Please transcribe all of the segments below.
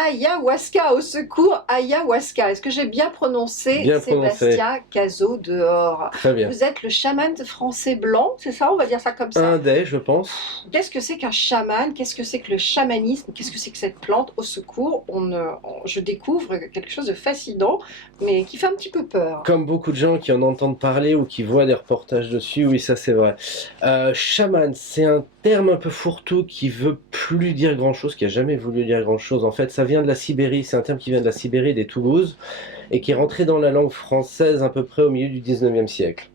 Ayahuasca, au secours, ayahuasca. Est-ce que j'ai bien prononcé Bien prononcé. Sébastien Cazot dehors? Très bien. Vous êtes le chaman français blanc, c'est ça? On va dire ça comme ça. Un des, je pense. Qu'est-ce que c'est qu'un chaman? Qu'est-ce que c'est que le chamanisme? Qu'est-ce que c'est que cette plante? Au secours, je découvre quelque chose de fascinant, mais qui fait un petit peu peur. Comme beaucoup de gens qui en entendent parler ou qui voient des reportages dessus, oui, ça c'est vrai. Chaman, c'est un terme un peu fourre-tout qui veut plus dire grand-chose, qui a jamais voulu dire grand-chose. En fait, ça vient de la Sibérie, c'est un terme qui vient de la Sibérie, des Toulouse, et qui est rentré dans la langue française à peu près au milieu du 19e siècle.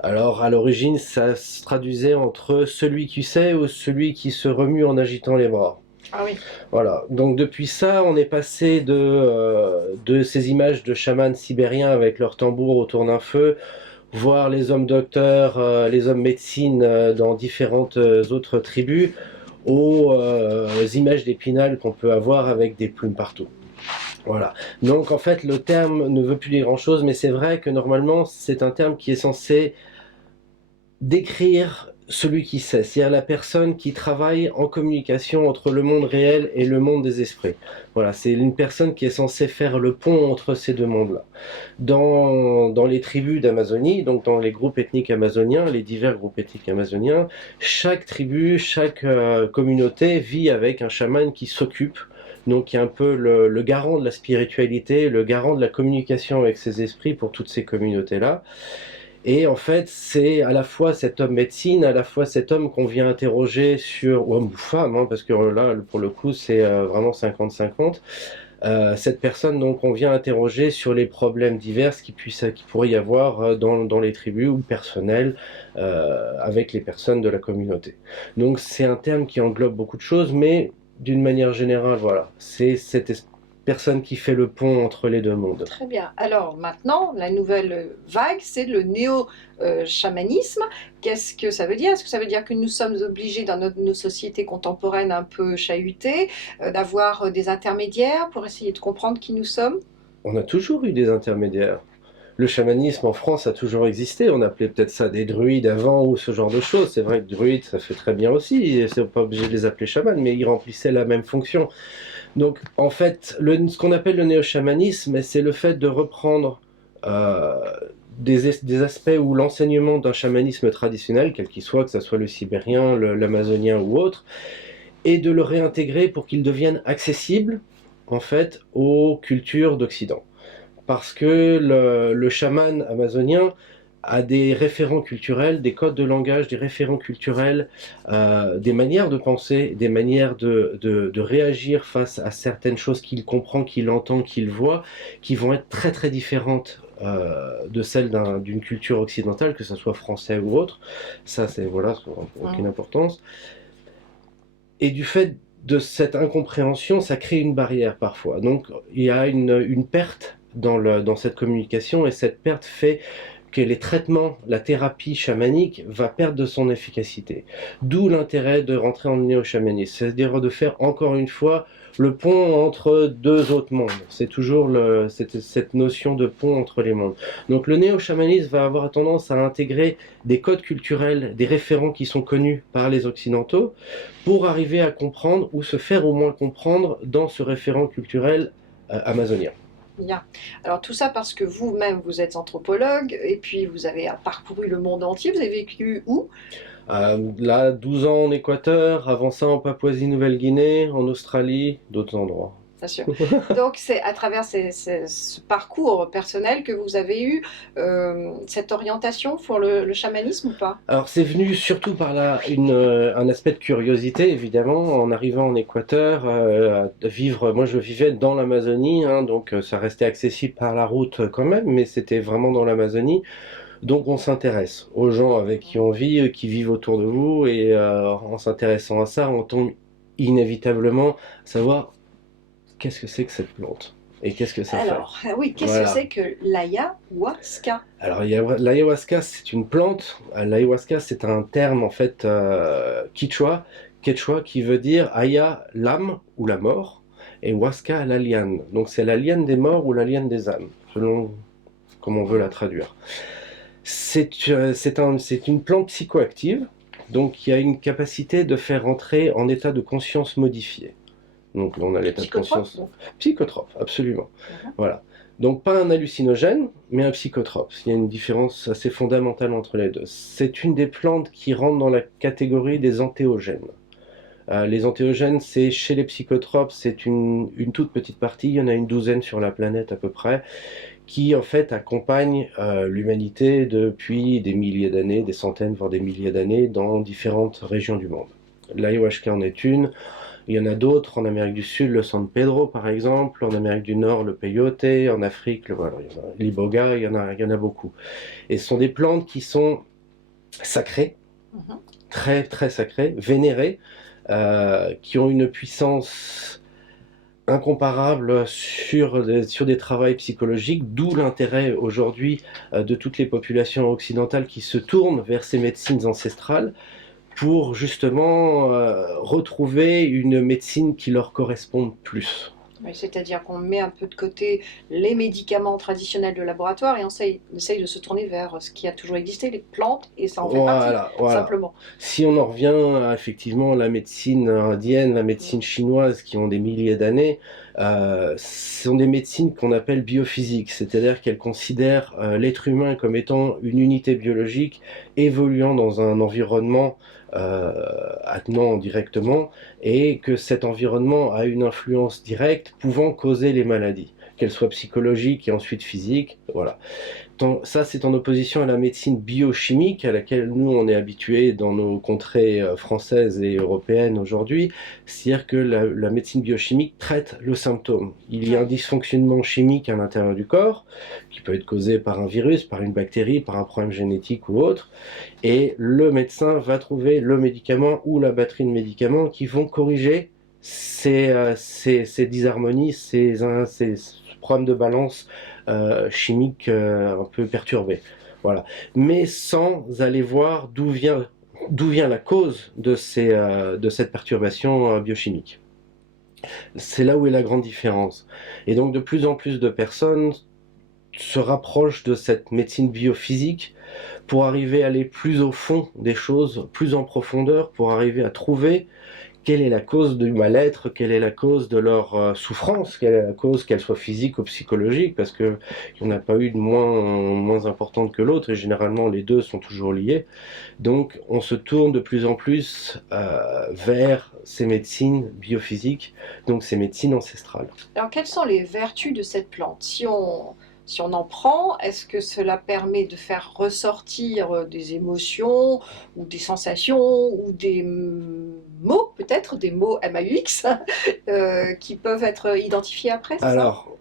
Alors, à l'origine, ça se traduisait entre celui qui sait ou celui qui se remue en agitant les bras. Ah oui. Voilà, donc depuis ça, on est passé de ces images de chamans sibériens avec leur tambour autour d'un feu, voir les hommes docteurs, les hommes médecine dans différentes autres tribus, aux images d'Épinal qu'on peut avoir avec des plumes partout. Voilà. Donc en fait, le terme ne veut plus dire grand-chose, mais c'est vrai que normalement, c'est un terme qui est censé décrire celui qui sait, c'est-à-dire la personne qui travaille en communication entre le monde réel et le monde des esprits. Voilà, c'est une personne qui est censée faire le pont entre ces deux mondes-là. Dans les tribus d'Amazonie, donc dans les groupes ethniques amazoniens, les divers groupes ethniques amazoniens, chaque tribu, chaque communauté vit avec un chaman qui s'occupe, donc qui est un peu le garant de la spiritualité, le garant de la communication avec ses esprits pour toutes ces communautés-là. Et en fait, c'est à la fois cet homme médecine, à la fois cet homme qu'on vient interroger sur, ou homme ou femme, hein, parce que là, pour le coup, c'est vraiment 50-50. Cette personne, donc, on vient interroger sur les problèmes divers qui pourrait y avoir dans les tribus ou personnels avec les personnes de la communauté. Donc, c'est un terme qui englobe beaucoup de choses, mais d'une manière générale, voilà, c'est cette personne qui fait le pont entre les deux mondes. Très bien. Alors maintenant, la nouvelle vague, c'est le néo-chamanisme. Qu'est-ce que ça veut dire? Est-ce que ça veut dire que nous sommes obligés dans nos sociétés contemporaines un peu chahutées d'avoir des intermédiaires pour essayer de comprendre qui nous sommes? On a toujours eu des intermédiaires. Le chamanisme en France a toujours existé. On appelait peut-être ça des druides avant ou ce genre de choses. C'est vrai que druides, ça fait très bien aussi. C'est pas obligé de les appeler chamans, mais ils remplissaient la même fonction. Donc, en fait, ce qu'on appelle le néo-chamanisme, c'est le fait de reprendre euh, des aspects ou l'enseignement d'un chamanisme traditionnel, quel qu'il soit, que ce soit le sibérien, l'amazonien ou autre, et de le réintégrer pour qu'il devienne accessible, en fait, aux cultures d'Occident. Parce que le chaman amazonien a des référents culturels, des codes de langage, des référents culturels, des manières de penser, des manières de réagir face à certaines choses qu'il comprend, qu'il entend, qu'il voit, qui vont être très très différentes de celles d'une culture occidentale, que ce soit français ou autre. Ça, c'est voilà, ça n'a aucune importance. Et du fait de cette incompréhension, ça crée une barrière parfois. Donc il y a une perte dans cette communication, et cette perte fait que les traitements, la thérapie chamanique va perdre de son efficacité. D'où l'intérêt de rentrer en néo-chamanisme, c'est-à-dire de faire encore une fois le pont entre deux autres mondes. C'est toujours cette notion de pont entre les mondes. Donc le néo-chamanisme va avoir tendance à intégrer des codes culturels, des référents qui sont connus par les Occidentaux, pour arriver à comprendre, ou se faire au moins comprendre dans ce référent culturel amazonien. Bien. Alors tout ça parce que vous-même, vous êtes anthropologue et puis vous avez parcouru le monde entier. Vous avez vécu où? Là, 12 ans en Équateur, avant ça en Papouasie-Nouvelle-Guinée, en Australie, d'autres endroits. Bien sûr. Donc c'est à travers ce parcours personnel que vous avez eu cette orientation pour le chamanisme ou pas? Alors c'est venu surtout par un aspect de curiosité, évidemment, en arrivant en Équateur, de vivre, moi je vivais dans l'Amazonie, hein, donc ça restait accessible par la route quand même, mais c'était vraiment dans l'Amazonie. Donc on s'intéresse aux gens avec qui on vit, qui vivent autour de vous, et en s'intéressant à ça, on tombe inévitablement à savoir qu'est-ce que c'est que cette plante et qu'est-ce que ça fait. Alors, oui, qu'est-ce que Voilà. c'est que l'ayahuasca? Alors l'ayahuasca, c'est une plante. L'ayahuasca, c'est un terme en fait quechua, qui veut dire aya, l'âme ou la mort, et huasca, la liane. Donc c'est la liane des morts ou la liane des âmes, selon comment on veut la traduire. C'est une plante psychoactive, donc qui a une capacité de faire entrer en état de conscience modifié. Donc on a l'état de Psychotrope, conscience donc. psychotrope, absolument. Mhm. Voilà. Donc pas un hallucinogène, mais un psychotrope. Il y a une différence assez fondamentale entre les deux. C'est une des plantes qui rentre dans la catégorie des entéogènes. Les entéogènes, c'est chez les psychotropes, c'est une toute petite partie, il y en a une douzaine sur la planète à peu près, qui en fait accompagnent l'humanité depuis des milliers d'années, des centaines, voire des milliers d'années, dans différentes régions du monde. L'ayahuasca en est une, il y en a d'autres, en Amérique du Sud, le San Pedro par exemple, en Amérique du Nord, le peyote, en Afrique, l'iboga, il y en a beaucoup. Et ce sont des plantes qui sont sacrées, Mhm. très très sacrées, vénérées, qui ont une puissance incomparable sur des travails psychologiques, d'où l'intérêt aujourd'hui de toutes les populations occidentales qui se tournent vers ces médecines ancestrales pour justement retrouver une médecine qui leur corresponde plus. Oui, c'est-à-dire qu'on met un peu de côté les médicaments traditionnels de laboratoire et on essaye de se tourner vers ce qui a toujours existé, les plantes, et ça en fait partie, Voilà, voilà. simplement. Si on en revient à effectivement la médecine indienne, la médecine chinoise qui ont des milliers d'années, ce sont des médecines qu'on appelle biophysiques, c'est-à-dire qu'elles considèrent l'être humain comme étant une unité biologique évoluant dans un environnement attenant directement et que cet environnement a une influence directe pouvant causer les maladies, qu'elles soient psychologiques et ensuite physiques, voilà. Ça, c'est en opposition à la médecine biochimique à laquelle nous, on est habitués dans nos contrées françaises et européennes aujourd'hui. C'est-à-dire que la médecine biochimique traite le symptôme. Il y a un dysfonctionnement chimique à l'intérieur du corps, qui peut être causé par un virus, par une bactérie, par un problème génétique ou autre, et le médecin va trouver le médicament ou la batterie de médicaments qui vont corriger ces disharmonies, ces problèmes de balance chimiques un peu perturbés. Voilà. Mais sans aller voir d'où vient la cause de cette perturbation biochimique. C'est là où est la grande différence. Et donc de plus en plus de personnes se rapprochent de cette médecine biophysique pour arriver à aller plus au fond des choses, plus en profondeur, pour arriver à trouver quelle est la cause du mal-être, quelle est la cause de leur souffrance, quelle est la cause, qu'elle soit physique ou psychologique, parce qu'il n'y en a pas eu de moins importante que l'autre, et généralement les deux sont toujours liés. Donc on se tourne de plus en plus vers ces médecines biophysiques, donc ces médecines ancestrales. Alors, quelles sont les vertus de cette plante? Si on en prend, est-ce que cela permet de faire ressortir des émotions ou des sensations ou des mots, peut-être, des mots MAUX, qui peuvent être identifiés après, c'est ça? Alors,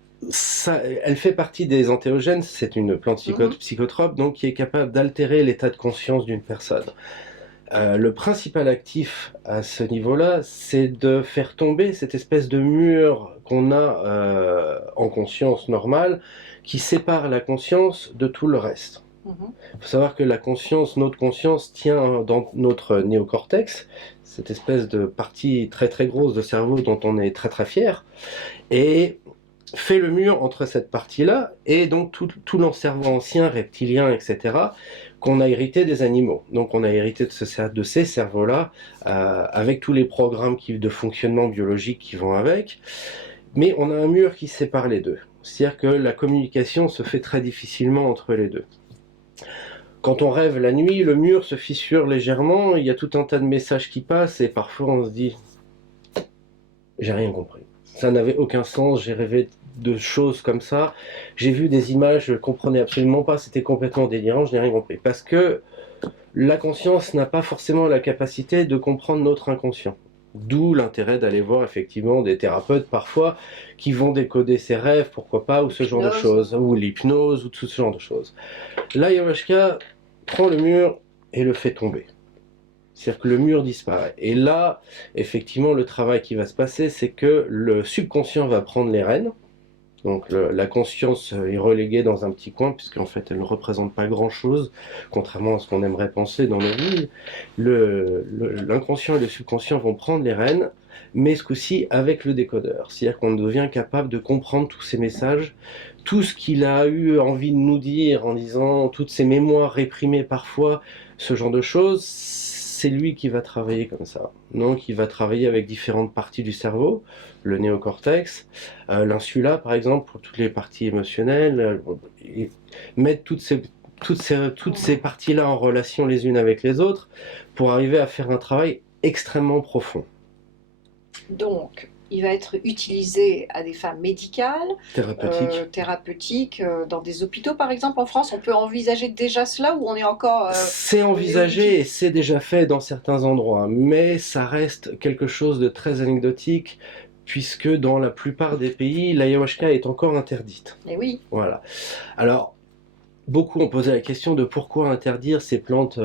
elle fait partie des entéogènes, c'est une plante Mhm. psychotrope, donc qui est capable d'altérer l'état de conscience d'une personne. Le principal actif à ce niveau-là, c'est de faire tomber cette espèce de mur qu'on a en conscience normale, qui sépare la conscience de tout le reste. Mhm. Il faut savoir que notre conscience tient dans notre néocortex, cette espèce de partie très très grosse de cerveau dont on est très très fier, et fait le mur entre cette partie-là et donc tout notre cerveau ancien, reptilien, etc., qu'on a hérité des animaux. Donc on a hérité de ces cerveaux-là, avec tous les programmes de fonctionnement biologique qui vont avec, mais on a un mur qui sépare les deux. C'est-à-dire que la communication se fait très difficilement entre les deux. Quand on rêve la nuit, le mur se fissure légèrement, il y a tout un tas de messages qui passent et parfois on se dit « j'ai rien compris ». Ça n'avait aucun sens, j'ai rêvé de choses comme ça, j'ai vu des images, je ne comprenais absolument pas, c'était complètement délirant, je n'ai rien compris. Parce que la conscience n'a pas forcément la capacité de comprendre notre inconscient. D'où l'intérêt d'aller voir effectivement des thérapeutes parfois qui vont décoder ses rêves, pourquoi pas, ou ce genre de choses, ou l'hypnose, ou tout ce genre de choses. L'ayahuasca prend le mur et le fait tomber. C'est-à-dire que le mur disparaît. Et là, effectivement, le travail qui va se passer, c'est que le subconscient va prendre les rênes. Donc la conscience est reléguée dans un petit coin, puisqu'en fait, elle ne représente pas grand-chose, contrairement à ce qu'on aimerait penser dans nos vies. L'inconscient et le subconscient vont prendre les rênes, mais ce coup-ci avec le décodeur. C'est-à-dire qu'on devient capable de comprendre tous ces messages, tout ce qu'il a eu envie de nous dire en disant toutes ces mémoires réprimées parfois, ce genre de choses, c'est lui qui va travailler comme ça. Donc il va travailler avec différentes parties du cerveau, le néocortex, l'insula par exemple pour toutes les parties émotionnelles, et mettre toutes ces parties-là en relation les unes avec les autres pour arriver à faire un travail extrêmement profond. Donc, il va être utilisé à des fins médicales, thérapeutiques, dans des hôpitaux par exemple en France. On peut envisager déjà cela ou on est encore... c'est envisagé et c'est déjà fait dans certains endroits, mais ça reste quelque chose de très anecdotique puisque dans la plupart des pays, l'ayahuasca est encore interdite. Et oui. Voilà. Alors, beaucoup ont posé la question de pourquoi interdire ces plantes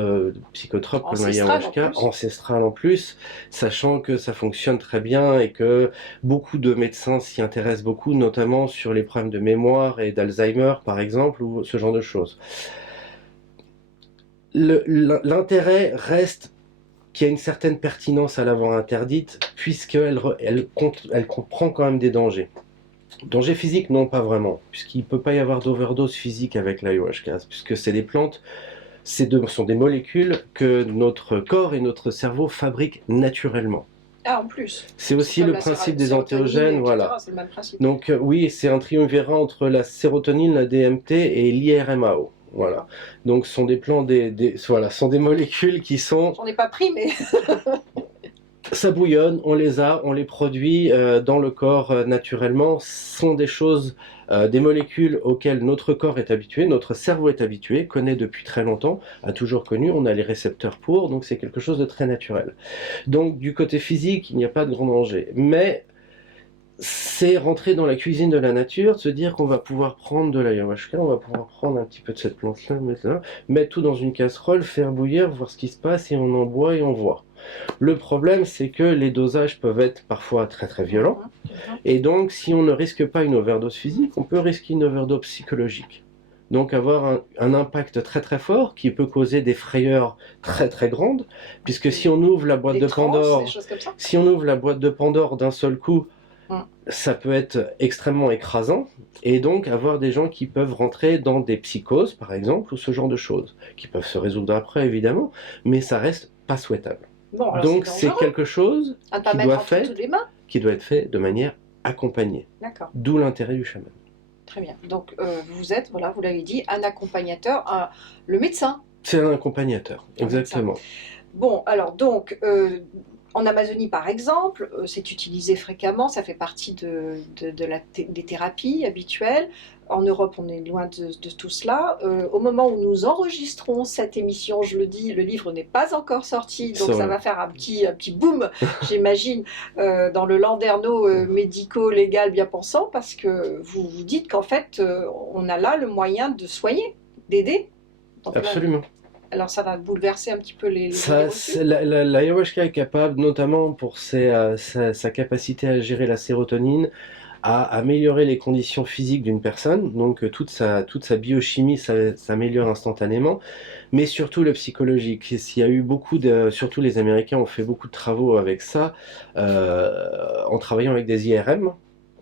psychotropes comme l'ayahuasca, ancestrales en plus, sachant que ça fonctionne très bien et que beaucoup de médecins s'y intéressent beaucoup, notamment sur les problèmes de mémoire et d'Alzheimer par exemple, ou ce genre de choses. L'intérêt reste qu'il y a une certaine pertinence à l'avoir interdite, puisqu'elle comprend quand même des dangers. Danger physique, non, pas vraiment, puisqu'il ne peut pas y avoir d'overdose physique avec l'ayahuasca, puisque c'est des plantes, sont des molécules que notre corps et notre cerveau fabriquent naturellement. Ah, en plus. C'est aussi le principe des entéogènes, voilà. C'est le même principe. Donc oui, c'est un triumvirat entre la sérotonine, la DMT et l'IRMAO. Voilà. Donc, ce sont des plantes, sont des molécules qui sont... J'en ai pas pris, mais... Ça bouillonne, on les produit dans le corps naturellement. Ce sont des choses, des molécules auxquelles notre corps est habitué, notre cerveau est habitué, connaît depuis très longtemps, a toujours connu, on a les récepteurs pour, donc c'est quelque chose de très naturel. Donc, du côté physique, il n'y a pas de grand danger. Mais... c'est rentrer dans la cuisine de la nature, se dire qu'on va pouvoir prendre de l'ayahuasca, on va pouvoir prendre un petit peu de cette plante-là, mettre tout dans une casserole, faire bouillir, voir ce qui se passe, et on en boit et on voit. Le problème, c'est que les dosages peuvent être parfois très très violents, et donc si on ne risque pas une overdose physique, on peut risquer une overdose psychologique. Donc avoir un impact très très fort qui peut causer des frayeurs très très grandes, puisque si on ouvre la boîte de Pandore, si on ouvre la boîte de Pandore d'un seul coup, ça peut être extrêmement écrasant, et donc avoir des gens qui peuvent rentrer dans des psychoses, par exemple, ou ce genre de choses, qui peuvent se résoudre après, évidemment, mais ça reste pas souhaitable. Bon, donc c'est quelque chose qui doit être fait de manière accompagnée. D'où l'intérêt du chaman. Très bien. Donc vous êtes, voilà, vous l'avez dit, un accompagnateur, le médecin. C'est un accompagnateur, exactement. Bon, alors donc... en Amazonie, par exemple, c'est utilisé fréquemment, ça fait partie des thérapies habituelles. En Europe, on est loin de tout cela. Au moment où nous enregistrons cette émission, je le dis, le livre n'est pas encore sorti, donc ça va faire un petit boom, j'imagine, dans le landerneau médico-légal bien pensant, parce que vous vous dites qu'en fait, on a là le moyen de soigner, d'aider. Absolument. Alors ça va bouleverser un petit peu les l'ayahuasca est capable, notamment pour sa capacité à gérer la sérotonine, à améliorer les conditions physiques d'une personne, donc toute sa biochimie s'améliore instantanément, mais surtout le psychologique. Il y a eu surtout les Américains ont fait beaucoup de travaux avec ça, en travaillant avec des IRM,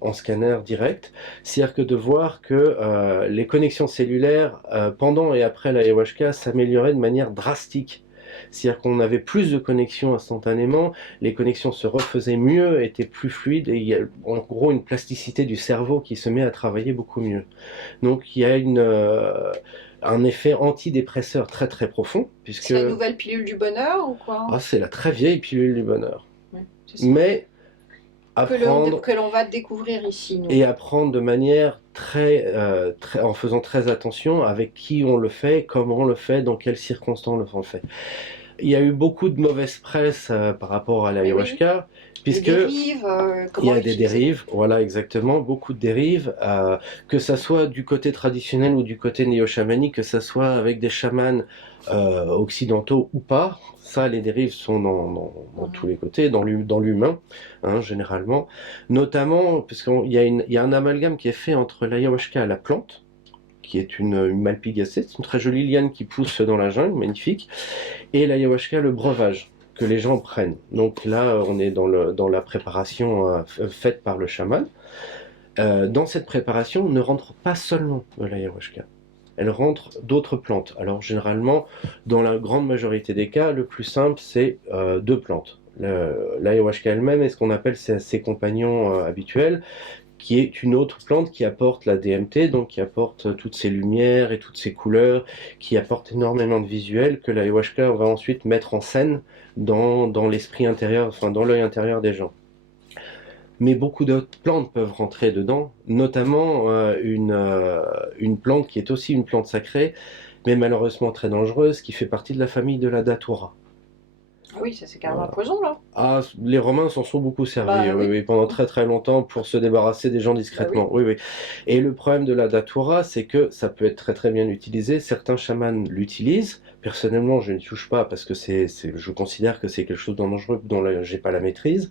en scanner direct, c'est-à-dire que de voir que les connexions cellulaires pendant et après l'ayahuasca s'amélioraient de manière drastique. C'est-à-dire qu'on avait plus de connexions instantanément, les connexions se refaisaient mieux, étaient plus fluides, et il y a en gros une plasticité du cerveau qui se met à travailler beaucoup mieux. Donc il y a un effet antidépresseur très très profond. C'est la nouvelle pilule du bonheur ou quoi? C'est la très vieille pilule du bonheur. Ouais, mais que l'on va découvrir ici. Nous. Et apprendre de manière en faisant très attention avec qui on le fait, comment on le fait, dans quelles circonstances on le fait. Il y a eu beaucoup de mauvaise presse par rapport à l'ayahuasca, puisque il y a des dérives, voilà exactement, beaucoup de dérives, que ça soit du côté traditionnel ou du côté néo-chamanique, que ça soit avec des chamans occidentaux ou pas. Ça, les dérives sont dans tous les côtés, dans l'humain, hein, généralement. Notamment, parce qu'il y a un amalgame qui est fait entre l'ayahuasca et la plante, qui est une malpigacée, c'est une très jolie liane qui pousse dans la jungle, magnifique, et l'ayahuasca, le breuvage que les gens prennent. Donc là, on est dans la préparation faite par le chaman. Dans cette préparation, ne rentre pas seulement de l'ayahuasca. elle rentre d'autres plantes. Alors généralement, dans la grande majorité des cas, le plus simple, c'est deux plantes. L'ayahuasca elle-même et ce qu'on appelle ses compagnons habituels, qui est une autre plante qui apporte la DMT, donc qui apporte toutes ces lumières et toutes ces couleurs, qui apporte énormément de visuels que l'ayahuasca va ensuite mettre en scène dans l'esprit intérieur, enfin dans l'œil intérieur des gens. Mais beaucoup d'autres plantes peuvent rentrer dedans, notamment une plante qui est aussi une plante sacrée, mais malheureusement très dangereuse, qui fait partie de la famille de la datura. Ah oui, ça c'est carrément un poison là. Ah, les Romains s'en sont beaucoup servis, Bah oui, oui, oui, pendant très très longtemps pour se débarrasser des gens bah oui. discrètement. Oui, oui. Et le problème de la datura, c'est que ça peut être très très bien utilisé. Certains chamans l'utilisent. Personnellement, je ne touche pas parce que je considère que c'est quelque chose de dangereux dont j'ai pas la maîtrise.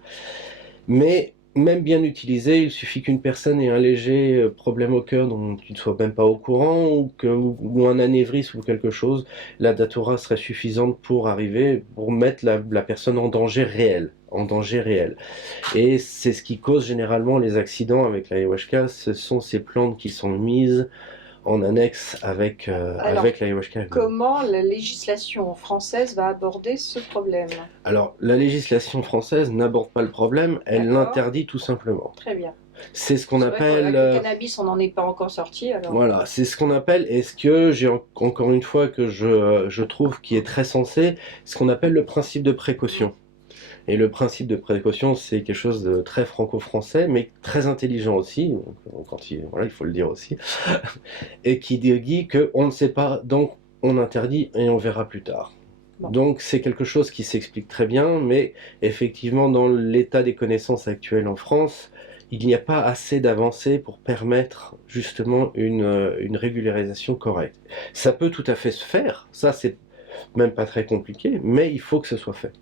Mais même bien utilisé, il suffit qu'une personne ait un léger problème au cœur dont tu ne sois même pas au courant ou un anévrisme ou quelque chose, la datura serait suffisante pour arriver, pour mettre la personne en danger réel. En danger réel. Et c'est ce qui cause généralement les accidents avec l'ayahuasca, ce sont ces plantes qui sont mises en annexe Alors, avec l'ayahuasca. comment la législation française va aborder ce problème? Alors, la législation française n'aborde pas le problème, elle D'accord, l'interdit tout simplement. très bien. C'est ce qu'on C'est vrai appelle, qu'avec le cannabis, on n'en est pas encore sorti, alors voilà, c'est ce qu'on appelle, et ce que j'ai encore une fois que je trouve qui est très sensé, ce qu'on appelle le principe de précaution. Et le principe de précaution, c'est quelque chose de très franco-français, mais très intelligent aussi, donc, voilà, il faut le dire aussi, et qui dit qu'on ne sait pas, donc on interdit et on verra plus tard. Bon. Donc c'est quelque chose qui s'explique très bien, mais effectivement dans l'état des connaissances actuelles en France, il n'y a pas assez d'avancées pour permettre justement une régularisation correcte. Ça peut tout à fait se faire, ça c'est même pas très compliqué, mais il faut que ce soit fait.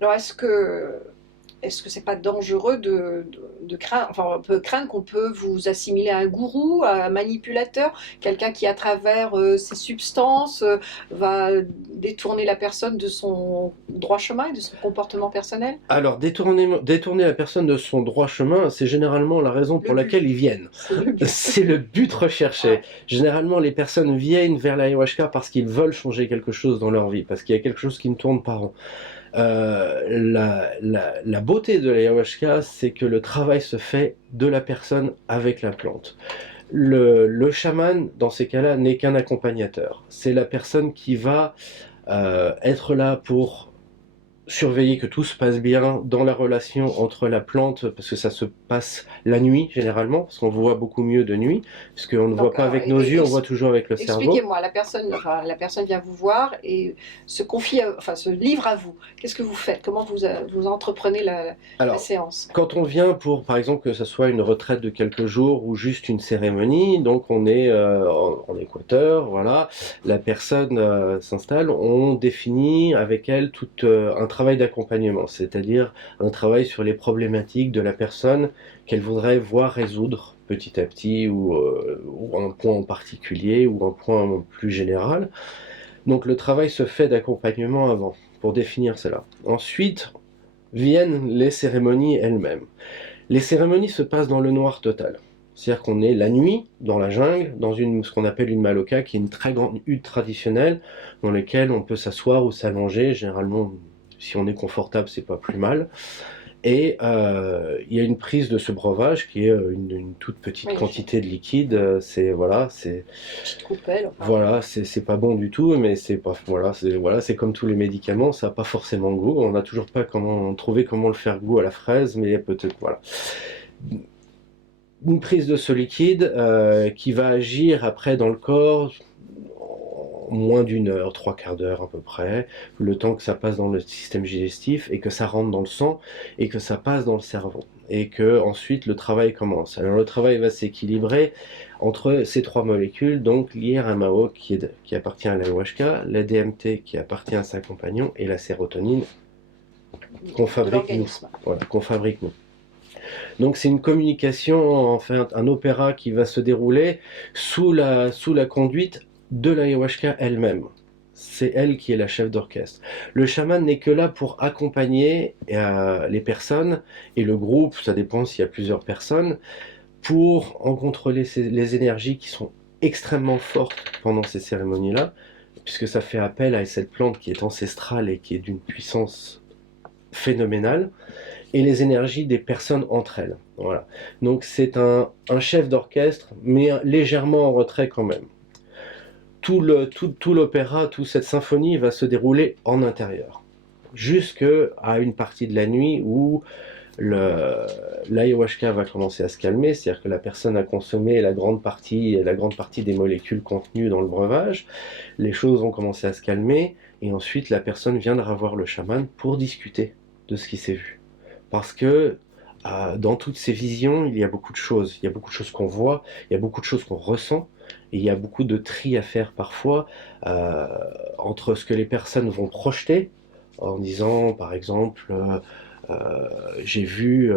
Alors, est-ce que c'est pas dangereux de craindre, enfin, on peut craindre qu'on peut vous assimiler à un gourou, à un manipulateur, quelqu'un qui, à travers ces substances, va détourner la personne de son droit chemin et de son comportement personnel? Alors détourner la personne de son droit chemin, c'est généralement la raison pour Le but, laquelle ils viennent. c'est le but. C'est le but recherché. Ouais. Généralement, les personnes viennent vers l'ayahuasca parce qu'ils veulent changer quelque chose dans leur vie, parce qu'il y a quelque chose qui ne tourne pas rond. La beauté de l'ayahuasca, c'est que le travail se fait de la personne avec la plante. Le chaman, dans ces cas-là, n'est qu'un accompagnateur. C'est la personne qui va être là pour surveiller que tout se passe bien dans la relation entre la plante, parce que ça se passe la nuit généralement, parce qu'on voit beaucoup mieux de nuit, parce qu'on ne voit Donc, pas alors, avec nos yeux, on voit toujours avec le cerveau. expliquez-moi, la personne vient vous voir et se confie, enfin, se livre à vous. Qu'est-ce que vous faites? Comment vous entreprenez la Alors, séance? quand on vient pour, par exemple, que ce soit une retraite de quelques jours ou juste une cérémonie, donc on est en Équateur, voilà, la personne s'installe, on définit avec elle tout un travail d'accompagnement, c'est-à-dire un travail sur les problématiques de la personne qu'elle voudrait voir résoudre petit à petit ou un point en particulier ou un point plus général. Donc le travail se fait d'accompagnement avant, pour définir cela. Ensuite, viennent les cérémonies elles-mêmes. Les cérémonies se passent dans le noir total. C'est-à-dire qu'on est la nuit, dans la jungle, dans ce qu'on appelle une maloca, qui est une très grande hutte traditionnelle, dans laquelle on peut s'asseoir ou s'allonger. Généralement, si on est confortable, c'est pas plus mal. Et il y a une prise de ce breuvage qui est une toute petite Oui, quantité de liquide. petite coupelle, enfin. Voilà, c'est pas bon du tout, mais c'est pas c'est comme tous les médicaments, ça n'a pas forcément goût. On n'a toujours pas trouvé comment le faire goût à la fraise, mais peut-être voilà. Une prise de ce liquide qui va agir après dans le corps en moins d'une heure, trois quarts d'heure à peu près, le temps que ça passe dans le système digestif et que ça rentre dans le sang et que ça passe dans le cerveau et que ensuite le travail commence. Alors le travail va s'équilibrer entre ces trois molécules, donc l'IRMAO qui appartient à l'ayahuasca, la DMT qui appartient à sa compagnon et la sérotonine qu'on fabrique nous. Voilà, qu'on fabrique nous. Donc c'est une communication, enfin un opéra qui va se dérouler sous la conduite de l'ayahuasca elle-même. C'est elle qui est la chef d'orchestre. Le chaman n'est que là pour accompagner les personnes et le groupe, ça dépend s'il y a plusieurs personnes, pour en contrôler les énergies qui sont extrêmement forte pendant ces cérémonies-là, puisque ça fait appel à cette plante qui est ancestrale et qui est d'une puissance phénoménale, et les énergies des personnes entre elles. Voilà. Donc c'est un chef d'orchestre, mais légèrement en retrait quand même. Tout l'opéra, toute cette symphonie va se dérouler en intérieur, jusqu'à une partie de la nuit où l'ayahuasca va commencer à se calmer, c'est-à-dire que la personne a consommé la grande partie des molécules contenues dans le breuvage, les choses vont commencer à se calmer, et ensuite la personne viendra voir le chaman pour discuter de ce qui s'est vu. Parce que dans toutes ces visions, il y a beaucoup de choses. Il y a beaucoup de choses qu'on voit, il y a beaucoup de choses qu'on ressent, et il y a beaucoup de tri à faire parfois entre ce que les personnes vont projeter, en disant par exemple j'ai vu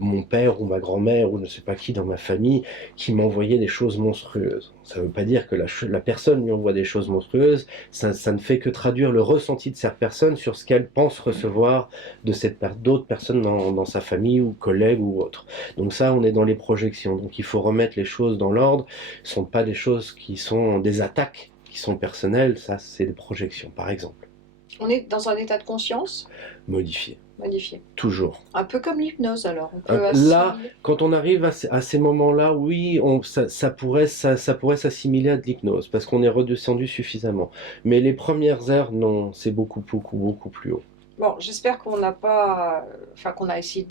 mon père ou ma grand-mère ou je ne sais pas qui dans ma famille qui m'envoyait des choses monstrueuses. Ça ne veut pas dire que la personne lui envoie des choses monstrueuses, ça ne fait que traduire le ressenti de cette personne sur ce qu'elle pense recevoir de d'autres personnes dans sa famille ou collègues ou autres. Donc ça, on est dans les projections. Donc il faut remettre les choses dans l'ordre. Ce ne sont pas des choses qui sont des attaques qui sont personnelles, ça c'est des projections par exemple. On est dans un état de conscience Modifié. modifié. Toujours. Un peu comme l'hypnose alors. On peut Là, quand on arrive à ces moments-là, oui, ça pourrait s'assimiler à de l'hypnose, parce qu'on est redescendu suffisamment. Mais les premières heures, non, c'est beaucoup, beaucoup, beaucoup plus haut. Bon, j'espère qu'on n'a pas, enfin qu'on a essayé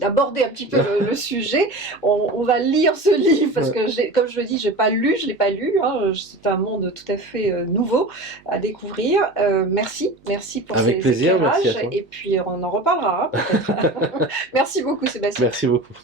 d'aborder un petit peu le sujet. On va lire ce livre parce que, comme je le dis, je l'ai pas lu. Hein, c'est un monde tout à fait nouveau à découvrir. Merci pour Avec ces plaisir, éclairages. merci à toi. Et puis on en reparlera hein, peut-être. Merci beaucoup, Sébastien. Merci beaucoup.